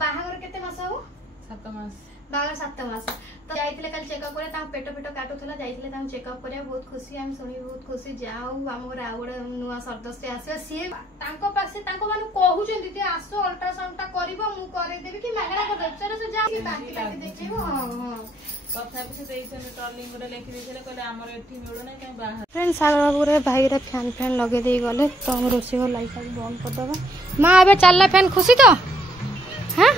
बाहागर केते मास हो 7 मास बाहागर 7 मास तो जाइथिले कल चेकअप करे ता पेट पेट काटुथला जाइथिले ता चेकअप करे बहुत खुशी हम सुनी बहुत खुशी जाऊ हम घर आउडे नुआ सदस्य आसे सी तांको पासे तांको माने कहू जे दीदी आसो अल्ट्रासाउंड ता करबो मु करे देबी कि मागणा कर चलो से जा बाकी बाकी देखिबो हां हां तथापि से देइछन टर्लिंग गोटे लेखि देइछले कहले हमर एठी मिलु नै कहीं बाहर फ्रेंड सागर बाबू रे भाई रे फैन लगे दे गले तो हम रोसी हो लाइट बंद कर दबा मां अबे चलला फैन खुशी तो हां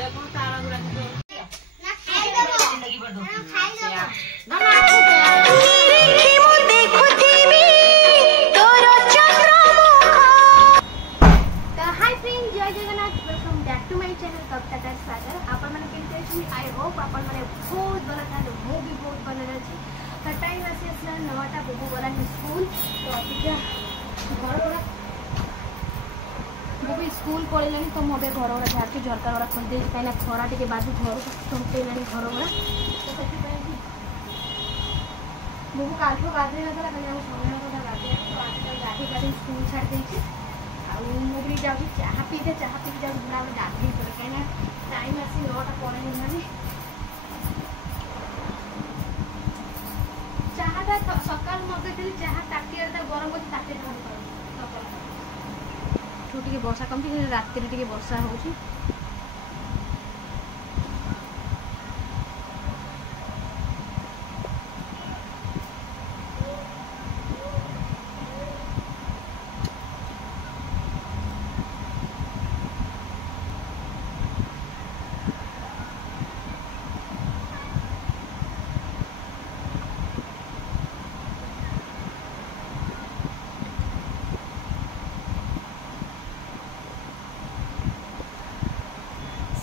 आई होप आपण माने बहुत भल था मु भी बहुत भल अछि तो टाइम आसी असला 9टा बबू गला स्कूल तो अबिका घर वाला बबू स्कूल पळेलनी तो मोबे घर वाला झाड़के झरका वाला खोल दे काइना खरा टिके बाजू घर टंटे लानी घर वाला तो सेति पय बबू काठो गाधे नथला कने हम समय को गाधे तो आज गाधी गाधी स्कूल छाड़ देछि आ मु भी जाउ चाहा पी जाउ बुला गाधी पर काइना टाइम आसी 9टा पड़े माने चाहा सकाल मगे चाहा ताटिया गरम होती ताटे छोटी वर्षा कमी रात वर्षा हो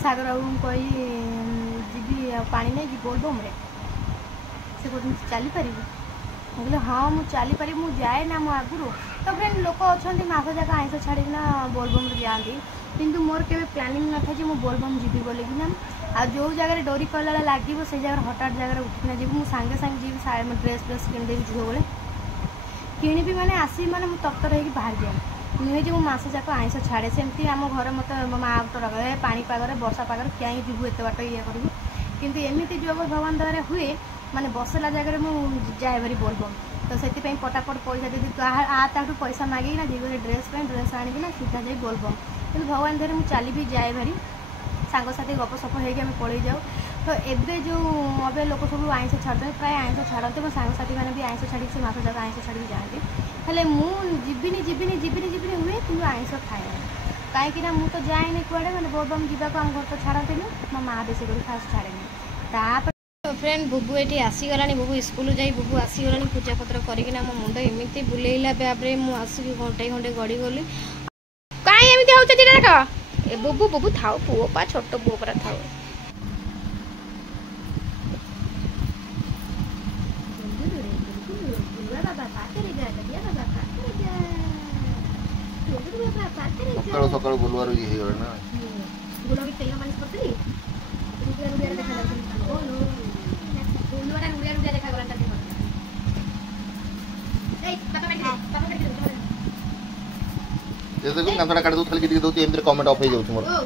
सागर बाबू कही जी पानी नहीं जी बोलबम रे से चली पारि बोले हाँ मुझे चली पारि मुझे जाए ना मो आगुरी तो फ्रेंड लोक अच्छा मास जाक आइस छाड़ना बोलबम जाती किंतु मोर के प्लानिंग न था कि मुझे बोलबम जी बोले कि आ जो जगह डोरी कला लगे से जगह हठात जगह उठना जी मुझे सागे सागे जी ड्रेस ड्रेस किणदेवी झील बेले किणी मैंने आसी मैंने मुझे तत्तर हो बाहर जाए नुहे जो मस जाक आइस छाड़े सेमती आम घर मत माँ तो पानीपागर वर्षा पागर क्या जीवु एत बाट ये करूँ किंतु एमती जो भगवान द्वारा हुए माने बसला जगह मुझे जाए भारी बोलबम तो से पटापट पैसा दे ताठू पैसा मागिना जी ड्रेस ड्रेस आनी ना सीधा जाए बोलबम कि भगवान धरे मुझे चली भी जाए भारी सांगसाथी गपसप हो पड़े जाऊ तो एबे जो अबे लोक सब आइस छाड़ते प्राय आइस छाड़ते मो सांगसाथी मैंने भी आइस छाड़ी से मस जाक आइस छाड़ी जाती हेले मुझे जीविनी हुए कि आइस खाए कहीं मुझे तो जाए कड़े मैंने बोलबम जाक आम घर तो छाड़ती मो माँ बेसी कर फास्ट छाड़े फ्रेंड बुबू ये आसीगला बुबू स्कूल जाई बुबू आसीगला पूजा पत्र करना मो मुंड एमती बुलेला ब्याब्रे मुझे घंटे घंटे गड़ी गली कहीं एमती हो देख ए बुबू बुबू थाओ पुओ पा छोट पुओ पर थाओ सकाळ सकाळ गुलवार ये हे ना गुलाबी तेल मालिश करतली रुडिया रुडिया देखा लागल बोलो गुलवार रुडिया रुडिया देखा गला ताते ए पापा बैठ ये देखो कांतडा काट दो खाली किटी दो एमरे कमेंट ऑफ हो जाउ मोर ओ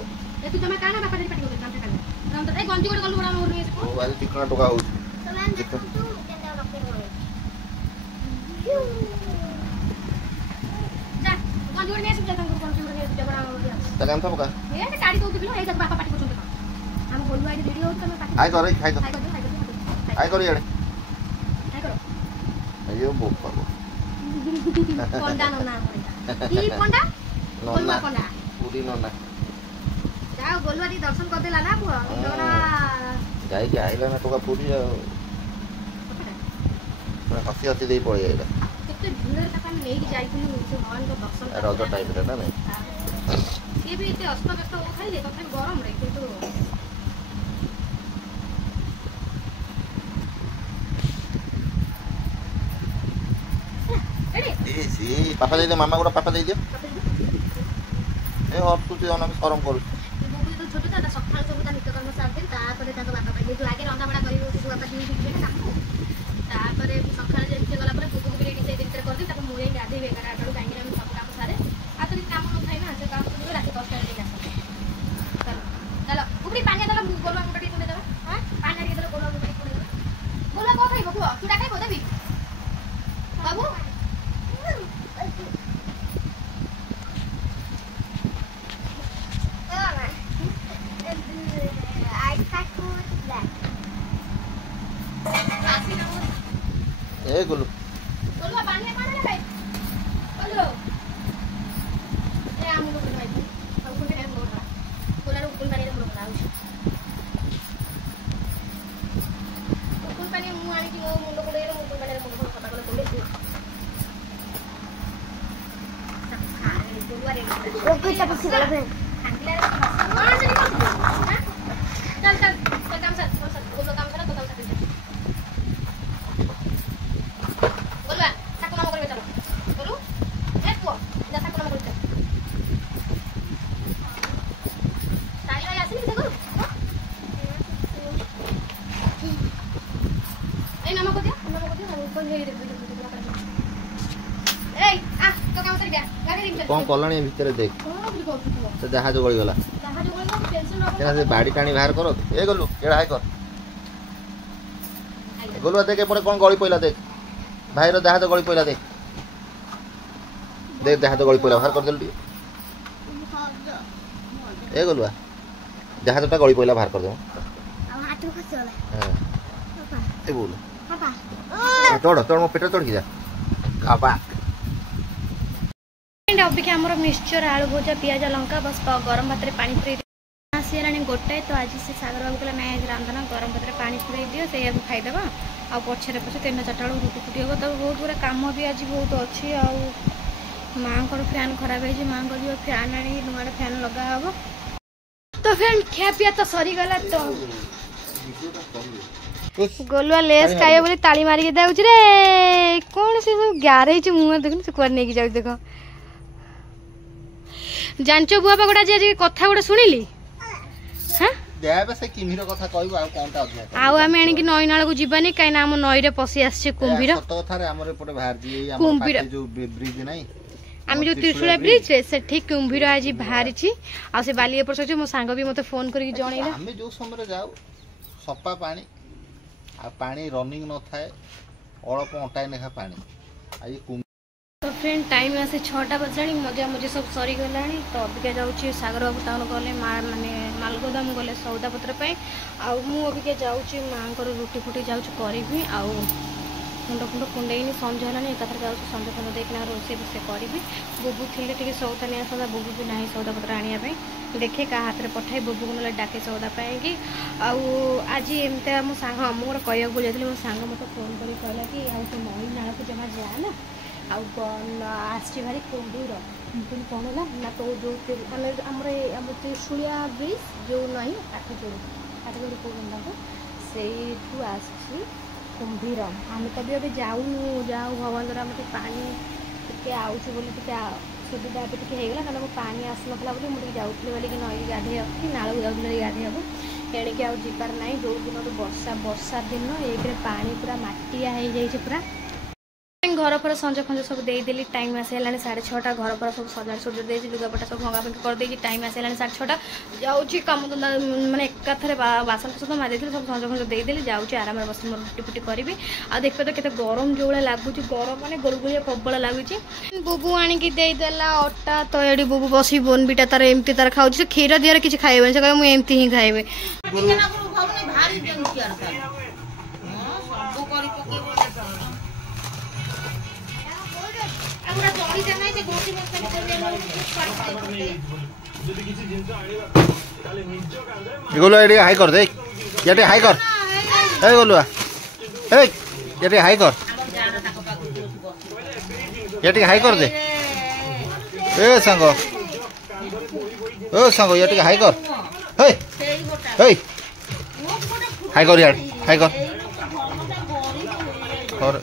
ए तू तमे काना बापा पाटी कर कांते काना राम तो ए गंजी गोड गलु बडा मोर ने से ओ आज चिकना टोका हो सलाम तू केंदा रखे हो जा गंजी गोड ने से जा गंजी गोड ने से बडा ता काम था पका ए गाड़ी तो दिलो ए जा बापा पाटी कर हम बोलवा आई वीडियो तमे पाटी हाय कर यार हाय करो अयो बोपा पंडा नो ना की पंडा नोना पंडा पूरी नोना जाओ गोलवारी दर्शन कर देला ना पुआ तोरा जाई के आइला ना टोका पूरी मैं हसी हसी दे पड़े आइला केते भीड़ तक नहीं जाई कुली से भगवान को दर्शन रज टाइम रे ना नहीं से भी इते अस्त व्यस्त हो खाली तो फिर गरम रे किंतु ए सी पापा दे दे मामा को पापा दे दे ए और तू जे अना शरम करू बुबू तो छोटू था सकाळ सब ता नित्य कर्म साथ दिन तापर ताको बापा पाई जो आगे रंधा बडा करी तो बापा ड्यूटी ଯିବେ ना तापर सकाळ जेते गला पर बुबू भी रेडी से दिन कर दे ताको मुळे गाधी बेकार आडू कांगी हम सब काम सारे आ तो काम न थाई ना से काम तो रात 10 टा दिन आसा चलो चलो बुबड़ी ए गुल्लू बोलवा पानी कौन है भाई बोलो ए हम लोग भाई हम को के बोल रहा बोला रो उकुल पानी रे बोल रहा उकुल पानी मु आनी कि मो मुंड को रे उकुल पानी रे मुंड को कथा को बोले बोलवा रे ओके तब से गला फ्रेंड हां से निकल चल चल चल काम सर बोलो काम करो तो काम सर बोलवा ठाकुर नाम करबे चलो बोलू ए को जा ठाकुर नाम करबे ताली भाई आसनी देखो ए नाम को दिया कोन हे रे ए आ तो काम सर गया गाड़ी रे कौन कलाणी भीतर देख तो जहाज गली गला जहाज गली टेंशन न केना से बाड़ी टाणी बाहर करो ए गुल्लू केड़ा हाय कर गुल्लू देख एपटे कौन गली पइला देख भाई रो जहाज गली पइला देख देख जहाज गली पइला बाहर कर जल्दी ए गुल्लू जहाज टा गली पइला बाहर कर दो अब हाथ को चला हां पापा ए बोल पापा तोड़ मो पेट तोड़ की जा खाबा अभी के हमर मिक्सचर आलू भजा पियाज लंका बस गरम भात रे पानी पुरे आसीलानी गोटाए तो आज से सागर बाबू कहला नाइ रांधना गरम भात रे पानी पुरे दियो से याକୁ खाइदबा आ पछरे पछे 3-4 टा रुटी फुटी होबो तो बहुत गुरा काम भी आज बहुत अच्छी आ मां को फैन खराब है जी मां को जो फैन आनी नुआडा फैन लगा हबो तो फ्रेंड खिया पिया तो सरी गला तो गोलुआ लेस खाइयो बोली ताली मारी के दाउछ रे कोन से सब गारे छ मुंह देखन से कोर नेकी जाउ देखो जानचो बुआ बगडा जे कथा गुडा सुनिली हां देबे से किमिरो कथा कहबो आ कोनटा अध्याय आउ आमे आनी कि नई नाळ को जीवानी काई ना हम नई रे पसी आछे कुंभीर सत कथा रे हमरे पटे बाहर जी हम पाटे जो ब्रिज नाही आमे जो त्रिशूला ब्रिज रे से ठीक कुंभीर आज बाहर छी आ से बाली पर सच मो सांग भी मते फोन करी जणैला हमें जो समय जाऊ सपा पानी आ पानी रनिंग न थाए अल्प अंटाई नेखा पानी आ ये तो फ्रेंड टाइम आसे 6टा बजाणी मजा मुझे सब सरी गलानी तो अबिका जाउची सागर बाबू टाउन गले माने मालगोदाम गले सौदा पत्र पे आ मु अबिका जाउची मांकर रुटी फुटी जाउची करबी आ मुंड फुंड कुंडेइनी संज हलानी एकथर जाउची संज फुंड देखना रोसे बसे करबी बुबू थिले टिके सौदा नै आसदा बुबू भी नाही सौदा पत्र आनिया पे देखे का हाथ रे पठाई बुबू को नले डाके सौदा पाए कि आ आज एमते मो सांग मोर कयक बोल जातले मो सांग मते फोन करी कहला कि आ तो नई नाळ को जमा जा ना आसची भारी कुंभीर पुणी कौन है ना तो जो मैंने आम त्रिशूलिया ब्रिज जो नहीं काठजोड़ी कहते से आसी कुंभीर आम तो भी जाऊनु जाऊ भगवान द्वारा मत पानी टे आउची बोली टे सुविधा भी होगा कहना मो पानी आसना बोली मुझे जाऊँगी बोली कि नई गाधे कि नाल जाऊँगी गाधे तेणिक आउ जीवार ना जो दिन वर्षा दिन एक पानी पूरा मटिया हो जाए पूरा घर पर संज खंज सब देदेली टाइम आसला 6:30 घर पर सब सजाड़ सुजड़ दे लुगापटा सब भंगा भंगी कर दे टाइम आसला 6:30 जाऊँगी कम धंदा मैंने एकाथरे बासन कुसन मारी सब संज खंज देदेली जाऊँगी आराम बस रुटी फुटी करी आ देख तो केते गरम जो भाई लगुच गरम मैंने गोलगोलिया प्रबल लगुच बुबू आणिकी देदेला अटा तो ये बुबू बसी बोनबिटा तार एमती तार खाऊ क्षीर दिहर किसी खाइबे से कहे एमती ही खाइबे गोलुआ ये हाई कर दे ये हाई कर ए गोलुआ ए ये हाई कर ये हाई कर दे ए संग ओ संग ये हाई कर हे हे हाई कर यार हाई कर और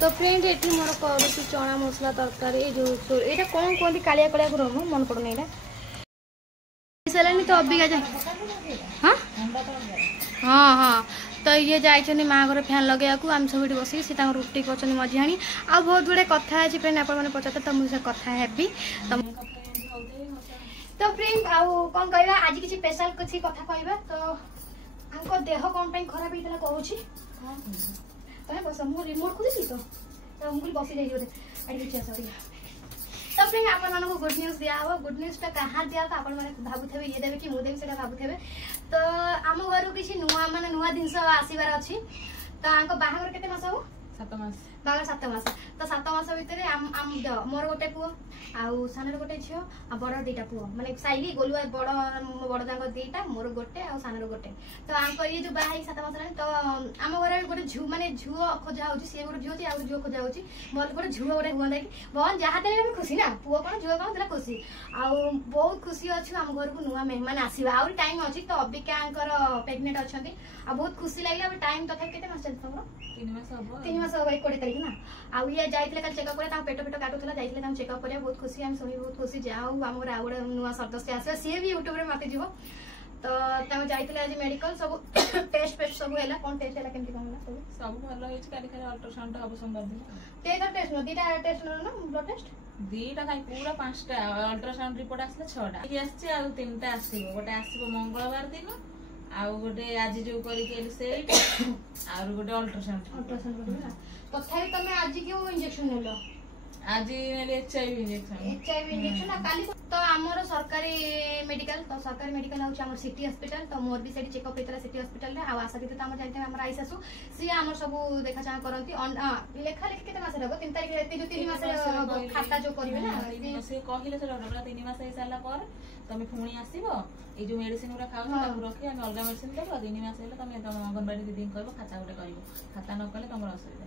तो फ्रेंड ये मोर कर चना मसला तरकारी जो यहाँ कौन कहते कालिया कालिया गुरम मन पड़ना यहाँ चलानी तो अबिका जाए हाँ हाँ हाँ तो ये जाइछनी माँ घर फैन लगे आम सब बस सी रुटी कर मझियाणी आ बहुत गुड़े कथा अच्छी फ्रेंड आप पचार तो मुझे कथा हेबी तो फ्रेंड आउ कौन कहवा आज किसी स्पेशल किसी कथा कहवा तो हमको देह कौन खराब होता कहूँ तमें बस मुझे रिमोट खुदी तो मुझे बसी जाइए तो फ्रेंड आप गुड न्यूज दिया हो गुड न्यूज कहाँ दिया आप भावुथे ये देवे कि मुझे भी भावुथे तो आम घर किसी नुआ मान नुआ जिनस आसबार अच्छी तो बाहागर केते मास हो 7 मास बाहागर 7 मास तो 7 मास भितर मोर गोटे पुओ आउ सानर गोटे झील आ बड़ 2टा पुओ माने साइली गोलुआ बड़ बड़ जाक 2टा मोर गोटे आ सानर गोटे तो आम ये जो बाहा 7 मास तो आम घर गोटे झू माने झुओ खोजा होची से गोटे झुओ आ झुओ खोजा होची मोर गोटे झुओ गोटे हुआ कि भगवान जहाँ देले हम खुशी ना पुओ कौन झुओ कौन खुशी आउ बहुत खुशी अच्छी आम घर को नुआ मेहमान आसवा आउरी टाइम अच्छी तो अबिका प्रेगनेंट अच्छा आ बहुत खुशी लगे टाइम तथा केते मास चलता तमरो 3 मास हो 20 तारीख ना आउ ये जाइतले कल चेकअप करे पेट पेट काटुला जाइतले हम चेकअप करे बहुत खुशी हम सुनी बहुत खुशी जाऊ आम आउ गोटे नुआ सदस्य आसे सी भी यूट्यूब रे माते जीव तो तम जाइतले आज मेडिकल सब टेस्ट पेस्ट सब हैला कोन टेस्ट हैला केमति कोन सब सब भलो होइछ काली खाली अल्ट्रासाउंड अब सोमवार दिन तेरा टेस्ट न 2टा टेस्ट न ब्लड टेस्ट 2टा खाली पूरा 5टा अल्ट्रासाउंड रिपोर्ट आसले 6टा ये आछे आ 3टा आसीबो गोटे आसीबो मंगलवार दिन आउ गोटे आज जो करी के से आउ गोटे अल्ट्रासाउंड तथापि तमे आज क्यों इंजेक्शन नेलो आज नेले एचआईवी इंजेक्शन काली तो आमर सरकारी मेडिकल तो सरकारी मेडिकल हूँ आम सिटी हॉस्पिटल तो मोर भी सेठी चेकअप होता सिटी हॉस्पिटल रे आशा दीदी तो आम जानते हैं आई शाशु सी आम सब देखा चाह करती लेखा लेखि केते मास रहबो 3 तारिख जो 3 मास खाता जो करिवे ना से कहले से डॉक्टर 3 मास हे साला पर तमे पुणी आसीबो ए जो मेडिसिन गुरा खाउ ताकू रखी हम अलगा मेडिसिन देबो 3 मास हेले तमे तम अंगनवाड़ी दीदी कहबो खाता गोटे करिवो खाता न कले तमर असुविधा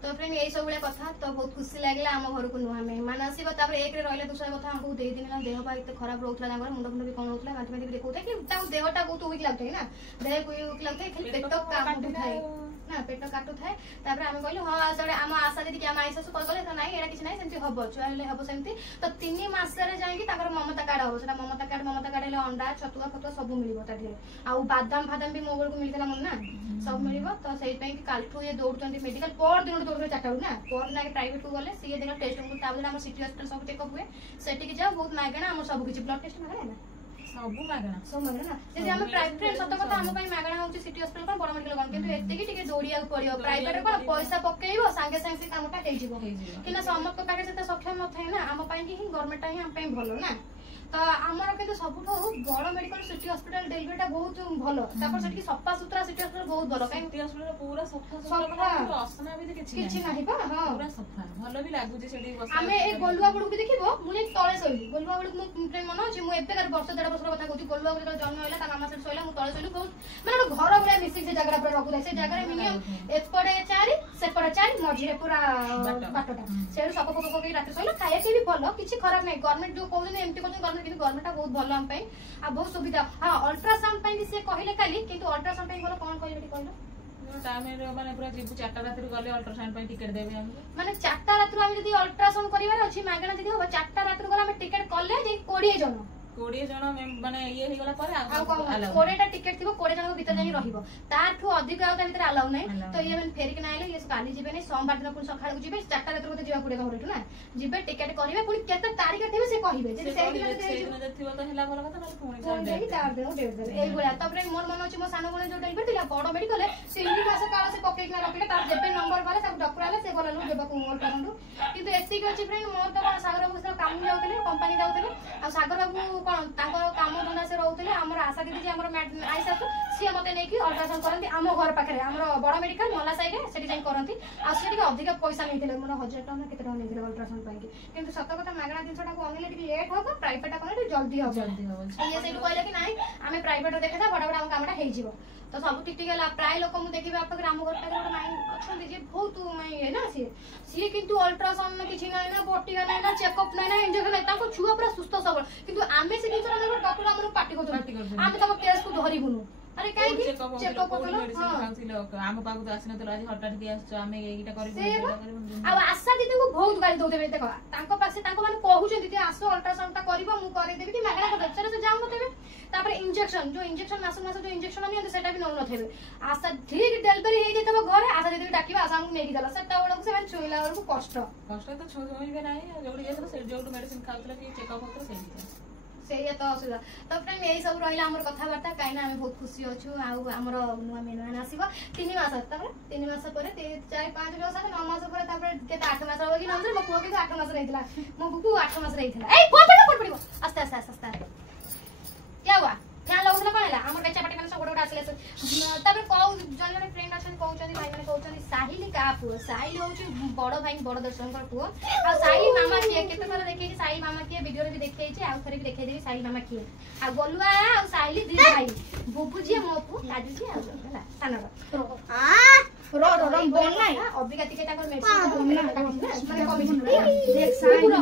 तो फ्रेंड यही सब कथा तो बहुत खुशी लगे आम घर को नुआ मेहमान आसो एक रही दूसरा कथा हमको 2 दिन देह पा खराब रोला मुंड फुंड भी कौन रोला बांति बांति देखा कि देहटा बहुत वीक लगता है ना देह वीक लगता है खाली पेट काटू थाए ना पेट काटू थाए आम कहलु हाँ से आम आशा दीदी आम आई शाशु कहले तो ना यहाँ किसी ना सेमती हम छुआ हम सेमती तो 3 मासरे जाकि ममता कार्ड हम से ममता कार्ड हेल्ले अंडा छतुआ फतुआ सब मिले आउ बादाम फादाम भी मो बेलू मिलता मन ना सब मिल तो से कालठू ये दौड़ मेडिकल पर दिन दौड़ 4 ना पर दिन प्राइवेट को गले सी दिन टेस्ट हम सिटी हॉस्पिटल सब चेकअप हुए सेठी जाओ बहुत मागणा आम सब किसी ब्लड टेस्ट मागणा ना सब मागणा ना जदि हम प्राइवेट सत कथा हम मागणा होची सिटी हॉस्पिटल पर बड़ मेडिकल कोन किंतु एते की टिके दौड़िया पड़ियो प्राइवेट को पैसा पकेइबो संगे संगे से कामटा हेइ जिवो कि ना समस्त पाखे से सक्षम न थाए ना हम पाई कि गवर्नमेंट ही हम पाई भलो ना तो आमर के सबुठ बड़ मेडिकल सिटी हॉस्पिटल डेलीवरीटा बहुत भलो तापर सेठी सफा सुतरा सिटी हॉस्पिटल बहुत भलो काई सिटी हॉस्पिटल पूरा सफा सुतरा असना भी किछि नाही बा हां पूरा सफा भलो भी लागु जे सेठी बस हमें एक गोलुआ बडू भी देखिबो मुने तळे सोइली गोलुआ बडू मु फ्रेंड मन अछि मु एते कर वर्ष 1.5 वर्ष कथा कहूची गोलुआ बडू जन्म होला ता मामा से सोइला मु तळे सोइली बहुत माने घर भले मिसिक से जगरा पर रखु से जगरा मिनिमम एपड़े 4 सेपड़े 4 मझिरे पूरा बाटटा सेउ सब पक पक रात सोइला खाए के भी भलो किछि खराब नै गवर्नमेंट जो कहले एमटी कहले गवर्नमेंट गवर्नमेंट बहुत भल हम आ बहुत सुविधा हाँ अल्ट्रासाउंड भी से कहले खाली किंतु अल्ट्रासाउंड बोलो कौन कहले बेटी कहलो टाइम रे माने पूरा जीव 4टा रात रे गले अल्ट्रासाउंड टिकट देबे हम माने 4टा रात रो हम जदी अल्ट्रासाउंड करिवार अछि मागणा जदी हो 4टा रात रो गला हम टिकट कले जे 20 जन 20 जन माने ये हे गला पर आ 20टा टिकट थिबो 20 जन भीतर जाई रहिबो तारठू अधिक आउता भीतर अलाउ नै तो ये मन फेरी के नाइले ये काली जिबे नै सोमवार दिन पुन सखाळ जिबे 4टा रात रो जिबा पड़े घरठू ना जिबे टिकट करिवे पुनी केते तारीख थिबे से कहिबे जे से दिन थिबो तो हेला भलो कथा पुनी तार देउ डेट दे एई बोला तबरे मोर मन अछि मो सानो कोने जो डेलिवरी दिला बड़ मेडिकल से 3 मास काल से पकेक ना रखले तार जेबे नंबर बाले सब डॉक्टर आले से बोला लो जेबा को मोर करंदु किंतु एसी के अछि फ्रेंड मोर तो सागर बाबू से काम जाउतले कंपनी जाउतले आ सागर बाबू कोन ताको काम धंदा से रहउतले हमर आशा दीदी जे हमर आई शाशु सी मते नै कि अल्ट्रासाउंड करंती हम घर पाखरे हमर बड़ मेडिकल मला साइड रे सेठी जाई करंती आ सेठी अधिक पैसा नैथिले मोर 1000 टका केते टका नैथिले अल्ट्रासाउंड पाई किंतु सत कथा मागणा जिनसटा को अनले टिके लेट होबो प्राइवेट कोने जल्दी होबो ये सेठी कहले कि नाही आमे प्राइवेट देखा बड़ बड़ हम कामटा हेइ जिवो तो सब ठीक ठीक है प्राय लोक मु देखिबे आप ग्राम घर टाके गोटे माइन अछन जे बहुत माइ ना सी किंतु अल्ट्रासाउंड में किछि नै ना बटिका नै ना चेकअप नै ना इंजेक्शन नै ताको छुआ पूरा सुस्त सबल किंतु आमे से किछरा नै डॉक्टर हमर पार्टी को आमे तब टेस्ट को धरिबुनु अरे काई चेकअप चेकअप कोड कलो मेडिसिन हां खाउथिलो हम पाखु तो आसिनतलो आज हटाट के आसछ आमे एइटा करिबो से एइटा करिबो आ आशा दीदी को बहुत गाली दउते देखो तांको पासे तांको माने कहउछन दीदी आसो अल्ट्रासाउंड ता करिवो मु करे देबी कि मागना कर डॉक्टर से जाउ नथेबे तापर इंजेक्शन जो इंजेक्शन मास जो इंजेक्शन नियंते सेटा भी नउ नथेबे आशा ठीक डेलिवरी हे जेतबो घरे आशा दीदी डाकिबा आशा हमकु नेगी दला सेटा बडको से माने छुइला बडको कष्ट तो छोइबे नाही जोडी जेतलो से जोडी मेडिसिन खाउथिलो कि चेकअप होतलो सेठी से ये तो असुविधा तो फ्रेंड यही सब रहिला हमर कथाबार्ता काइना हम बहुत खुशी अछु आ हमर नुआ मेहमान आसीबो 3 मास तापर 3 मास परे 4 5 मास 9 मास परे तापर केते 8 मास होगी ना मो पुओ के 8 मास रहितला मो बुकु 8 मास रहितला ए पड़ पड़िबो आस्ते आस्ते आस्ते क्या हुआ क्या लगला कोनला हमर बच्चा पाटी माने सब गोडा आसले तापर कहू जन जन फ्रेंड अछन कहउछन भाई माने कहउछन साहिल का पुओ साहिल होची बड़ भाई बड़ दर्शनकर पुओ आ साहिल मामा के केते थरा देखै कि साहिल मामा के वीडियो रे भी देखै छी आ थरे भी देखै देबी साहिल मामा के आ गोलुआ आ साहिल दी भाई बुबु जी मो पु काजू जी आ हला सानर रो बोल नाही अबिका टिके ताकर मेडिसिन माने कमी देख साहिल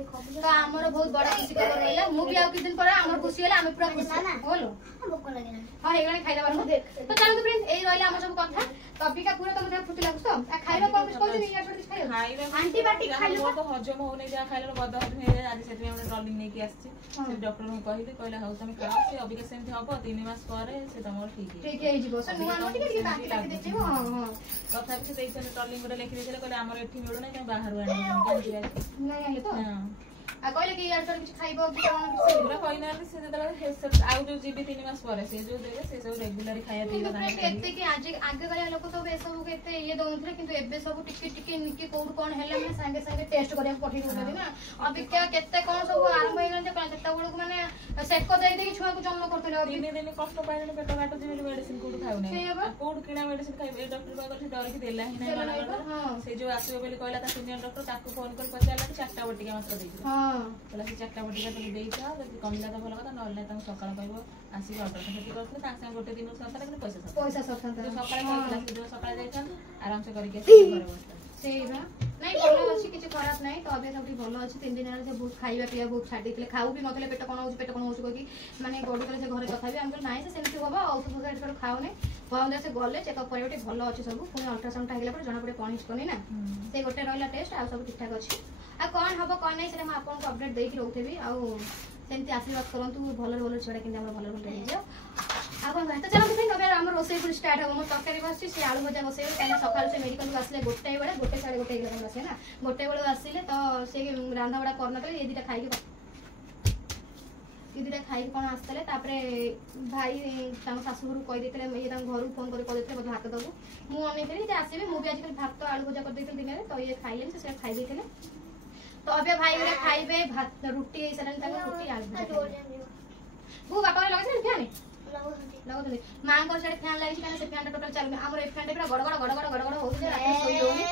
तो हमर बहुत बड़ा खुशी खबर रहला मु भी आ कि दिन पर हमर खुशी होला हम पूरा खुशी बोलो भूख लागेना हां हेगला खाइला बार देख तो चलो तो फ्रेंड एई रहला हमर सब कथा टॉपिक पूरा तुम देख फुटी लागस तो आ खाइबा कोन कहू नी या छोटी खाइबा खाइबा एंटीबायोटिक खाइलो तो हजम होने जा खाइलो बद हजम हे आज सेति हम ट्रॉलिंग नै कि आछी से डॉक्टर को कहले हाउ तुम खाओ से अभी के सेमति हबो 3 मास परे से तमर ठीक है जीवो से नुआ नोटी के बाकी लागे देखिबो हां हां कथा भी देइछन ट्रॉलिंग रे लिखि देले कहले हमर एठी मिलु नै बाहर आनी नै आले तो आ कहले कि यार कुछ खाइबो कि कोन से पूरा कहना से देला आउ जो जीबी 3 मास परे से जो देबे से सब रेगुलर खाया दिबा ना एते कि आज आगे गया लोक सब ए सब केते ये दोनथले किंतु एबे सब टिके टिके निके कोड कोन हेला में संगे संगे टेस्ट करिया पठी होती ना अभी क्या केते कोन सब आरंभ हो गन जे कोन केते बडको माने सेट को दे दे कि छुआ को जन्म करतले अभी दिन दिन कष्ट पाइले पेट काटो जे मेडिसिन कोड खाउ नै कोड किना मेडिसिन खाइ ए डॉक्टर कहले डर कि देला ही नै हां से जो आसीबो बेली कहला ता सीनियर डॉक्टर ताको फोन कर पचारला कि 4टा बटिका मात्र देई हां कहला कि 4टा बटिका तो देई था कमिला तो भलो कथा नहले ता सकाळ पाइबो आसी ऑर्डर सेठी करथले ता से गोटे दिन सतरा कि पैसा सतरा सकाळ कहला कि जो सकाळ जाइछन आराम से करके घरे बसता सेइबा नै भलो अछि किछ खराब नै तो अबे सबठी भलो अछि 3 दिन रे से बहुत खाइबा पिया बहुत छाडी दिले खाउ भी नथले पेट कोन होउ कि माने बॉडी करे से घरे कथा भी हमको नाइ से सेमति होबा औषध साइड पर खाओ नै भले से गले चेकअप करबे भलो अछि सब पुनी अल्ट्रासाउंड टाइगला पर जणा पड़े कोन हिस्टोनी ना से गोटे रहला टेस्ट आ सब ठीक ठाक अछि आ कोन हबो कोन नै से हम आपन को अपडेट देई रहउथेबी आ सेमति आशीर्वाद करंतु भलो भलो छडा किंदा हमर भलो भलो जाओ आ कोन कहता चलो फ्रेंड अब हमर रोसे फुल स्टार्ट हो हम तरकारी बसछि से आलू भजा बसे काना सकाळ से मेडिकल आसले गोटे बेले गोटे 1:30 गेला बसे ना गोटे बेले आसीले तो से रांधा बडा करना तो ये दिटा खाइ कोन आस्तले तापरे भाई ताम सासु गुरु कहि देतले ये ताम घर फोन कर देतले मत भात दबु मु अने करी जे आसीबे मु भी आज कल भात आलू भजा कर देतले दिन तो ये खाइले से खाइ देतले तो अबे भाई रे खाइबे भात रोटी ए सरन ताम रोटी आलू भजा वो बापा लगे फैन लगो मां को साइड फैन लागि काने से फैन टोटल चालू हमर एक फैन पूरा गड़गड़ हो जे रात सोई होनी आ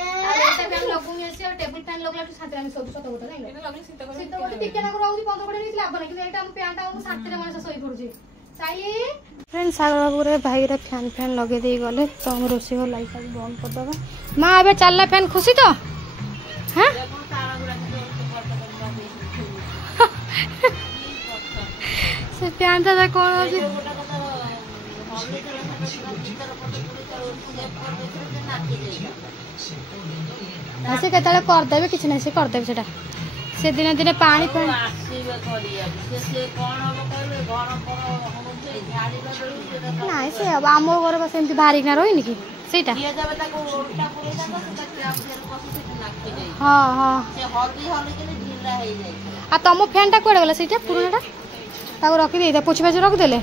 एटा फैन लगु एसी और टेबल फैन लगला तो साथ में सब सत होता नै एटा लगली सीत को टिके ना रहउजी 15 बडे नहीं लाभ नै कि एटा हम फैन ता हम साथ रे मन सोई पड़ुजी साइली फ्रेंड सागर बाबू रे भाई रे फैन लगे दे गले तो हम रोसी हो लाइट बंद कर दबा मां अबे चलला फैन खुशी तो हां से फैन ता कोन होजी ऐसे केतले कर देबे किछ नै से कर देबे सेटा से दिन दिन पानी पानी आसीबे करिया से कोन हो कहले घर पर होते झाड़ी कर नै से अब हमर घर बस एमती भारी ना रोइनी कि सेटा ये जब तक उल्टा पुरे जाता तो ट्रैप से पसी से नाखि जाई हां हां से हल्दी हल्दी के ढीला हे जाई आ तमो फैनटा कोड गेला सेटा पुरानाटा ताको रखि देई पोछ पेछ रख देले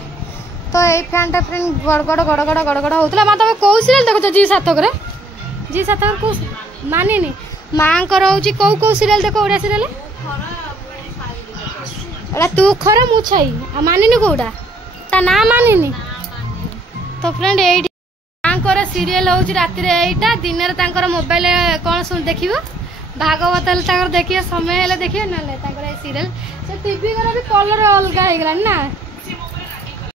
तो ए फैनटा फ्रेंड गड़गड़ होतला मा तमे को सीरियल देखो जी सातक रे जी सातक को मानिनी मां को रहउची को सीरियल देखो ओडा सीरियल एला तू खरा मु छाई आ मानिनी कोडा ता ना मानिनी तो फ्रेंड एठी मां को सीरियल होउची राति रे एटा दिन रे तांकर मोबाइल कोन सुन देखिबो भागवत तांकर देखिए समय हेले देखिए ना तांकर सीरियल से टीवी कर भी कलर अलग हे गला ना